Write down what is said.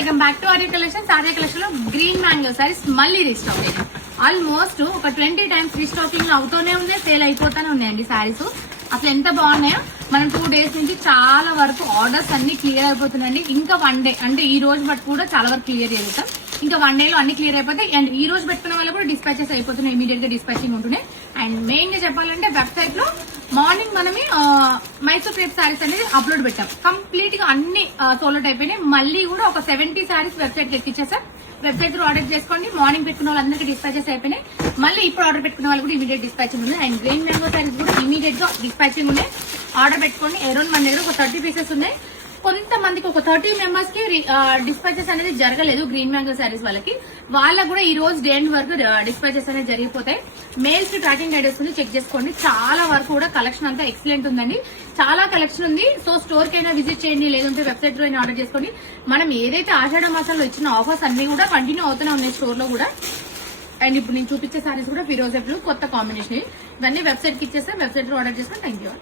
Welcome back to Arya collections. Arya collection లో green mango saris మళ్ళీ restock అయ్యాయి. ఆల్మోస్ట్ ఒక 20 టైమ్స్ రీస్టాకింగ్ అవుతూనే ఉంది, సేల్ అయిపోతూనే ఉన్నాయండి సారీస్. అసలు ఎంత బాగున్నాయో. మనం 2 డేస్ నుంచి చాలా వరకు ఆర్డర్స్ అన్ని క్లియర్ అయిపోతున్నాయండి. ఇంకా 1 డే అంటే ఈ రోజు బట్ కూడా చాలా వరకు క్లియర్ చేస్తాం. ఇంకా 1 డేలో అన్ని క్లియర్ అయిపోతాయి. అండ్ ఈ రోజు పెట్టుకున్న వాళ్ళు కూడా డిస్పాచెస్ అయిపోతున్నాయి, ఇమీడియట్ గా డిస్పాచింగ్ ఉంటున్నాయి. అండ్ మెయిన్ గా చెప్పాలంటే వెబ్సైట్ లో మార్నింగ్ మనమే మైసూర్ క్రేప్ సారీస్ అనేది అప్లోడ్ పెట్టాం. కంప్లీట్ గా అన్ని సోల్డ్ అయిపోయినాయి. మళ్ళీ కూడా ఒక 70 సారీస్ వెబ్సైట్ ఎక్కిచ్చేసాం. వెబ్సైట్ లో ఆర్డర్ చేసుకోండి. మార్నింగ్ పెట్టుకున్న వాళ్ళందరికీ డిస్పాచెస్ అయిపోయినాయి. మళ్ళీ ఇప్పుడు ఆర్డర్ పెట్టుకున్న వాళ్ళు కూడా ఇమీడియట్ డిస్పాచింగ్ ఉన్నాయి. అండ్ గ్రీన్ మ్యాంగో సారీస్ కూడా ఇమీడియట్ గా డిస్పాచింగ్ ఉన్నాయి. ఆర్డర్ పెట్టుకోండి. అరౌండ్ మన దగ్గర ఒక 30 పీసెస్ ఉన్నాయి. కొంతమందికి ఒక 30 మెంబర్స్ కి డిస్పాచెస్ అనేది జరగలేదు. గ్రీన్ మ్యాంగో సారీస్ వాళ్ళకి కూడా ఈ రోజు డే ఎండ్ వరకు డిస్పాచెస్ అనేది జరిగిపోతాయి. మెయిల్స్ కి ట్రాకింగ్ ఐడి వస్తుంది, చెక్ చేసుకోండి. చాలా వరకు కూడా కలెక్షన్ అంతా ఎక్సలెంట్ ఉందండి. చాలా కలెక్షన్ ఉంది. సో స్టోర్ కైనా విజిట్ చేయండి, లేదంటే వెబ్సైట్ లో ఆర్డర్ చేసుకోండి. మనం ఏదైతే ఆషాఢ మాసంలో ఇచ్చిన ఆఫర్స్ అన్ని కూడా కంటిన్యూ అవుతూనే ఉన్నాయి స్టోర్ లో కూడా. అండ్ ఇప్పుడు నేను చూపించే సారీస్ కూడా ఫిరోజా బ్లూ కొత్త కాంబినేషన్. ఇవన్నీ వెబ్సైట్ కి ఇచ్చేస్తే వెబ్సైట్ లో ఆర్డర్ చేసుకోండి. Thank you.